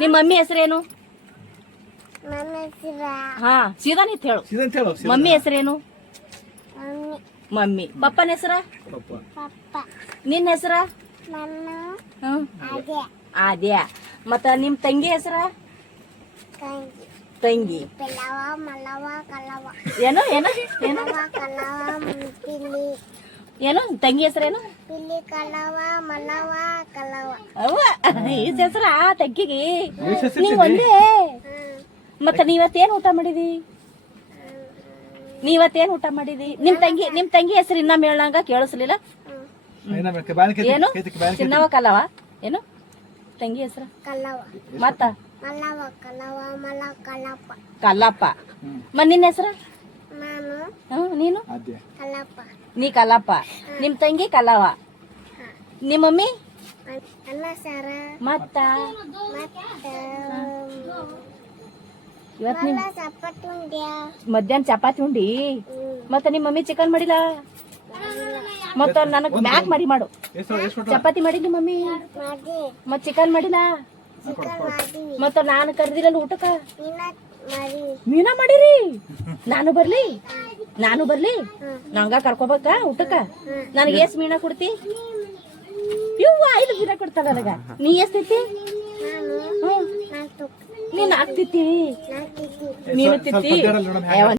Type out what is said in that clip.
ನಿಮ್ಮ ಮಮ್ಮಿ ಹೆಸರೇನು? ನನ್ನ ಹೆಸರ ಹಾ ಸೀದಾ ನೀತ್ ಹೇಳು. ಸೀದಾ ಹೇಳು. ಮಮ್ಮಿ ಹೆಸರೇನು? Mummy mummy. ಪಪ್ಪನ ಹೆಸರ? ಪಪ್ಪ ನಿನ್ನ ಹೆಸರ? ನನ್ನ ಹ್ಮ್ ಅದೇ ಆದ್ಯಾ. ಮತ್ತ ನಿಮ್ ತಂಗಿ ಹೆಸರ? ತಂಗಿ ತಂಗಿ. ಪೆಲವ ಮಲವ ಕಲವ ಏನು ಏನು ಏನು ಮಲವ ಕಲವ ಪಿಲಿ ಏನು ತಂಗಿ ಹೆಸರೇನು? ಪಿಲಿ ಕಲವ ಮಲವ ಕಲವ. ಅವ್ವ ಈಸ್ ಹೆಸರ ತಂಗಿಗೆ. ಎಷ್ಟ್ ಹೆಸ್ರು ನೀವ್ ಒಂದೇ. ಮತ್ತ ನೀವತ್ತೇನ್ ಊಟ ಮಾಡಿದಿ? ನೀವತ್ತೇನ್ ಊಟ ಮಾಡಿದಿ? ನಿಮ್ ತಂಗಿ ಹೆಸರು ಇನ್ನ ಮೇಳಂಗ ಕೇಳಿಸ್ಲಿಲ್ಲ. ಏನು ಚಿನ್ನವ ಕಲವ? ಏನು ತಂಗಿ ಹೆಸರು? ಕಲವ ಮತ್ತ ಮಲವ ಕಲವ ಮಲ ಕಲಪ ಕಲ್ಲಪ್ಪ. ನಿನ್ನ ಹೆಸರು? ನಾನು ನೀನು? ಕಲಪ ನೀ ಕಲ್ಲಪ್ಪ. ನಿಮ್ ತಂಗಿ ಕಲ್ಲವ. ನಿಮ್ಮ ಮಮ್ಮಿ? ಅನ್ನ ಸಾರ ಮತ್ತ ಮತ್ತೆ ಇವತ್ ನಿಮ್ ಚಪಾತಿ ಉಂಡ್ಯಾ ಮಧ್ಯಾಹ್ನ ಚಪಾತಿ ಉಂಡಿ. ಮತ್ತ ನಿಮ್ ಮಮ್ಮಿ ಚಿಕನ್ ಮಾಡಿಲ್ಲ? ಮತ್ತ ನನಗ್ ಮ್ಯಾಕ್ ಮರಿ ಮಾಡು. ಚಪಾತಿ ಮಾಡಿ ನಿಮ್ಮ ಮಮ್ಮಿ ಮಾಡಿ ಮತ್ ಚಿಕನ್ ಮಾಡಿಲ್ಲ? ಚಿಕನ್ ಮಾಡಿ ಮತ್ತ ನಾನು ಕರ್ದಿರಲ್ಲ ಊಟಕ್ಕ? ನೀನ ಮಾಡಿ ನೀನ ಮಾಡಿರಿ? ನಾನು ಬರ್ಲಿ ನಂಗ ಕರ್ಕೋಬೇಕ ಊಟಕ್ಕ? ನನಗೆ ಎಷ್ಟ್ ಮೀನಾ ಕೊಡ್ತಿ? ಇವ್ವ 5 ಮೀನಾ ಕೊಡ್ತಾಳ ನನಗ. ನೀ ಎಷ್ಟೈತಿ? ನಾನು ನೀನ್ ಆಗ್ತಿತ್ತಿ? ನಾಲ್ಕು ನೀನು ತಿತ್ತಿ?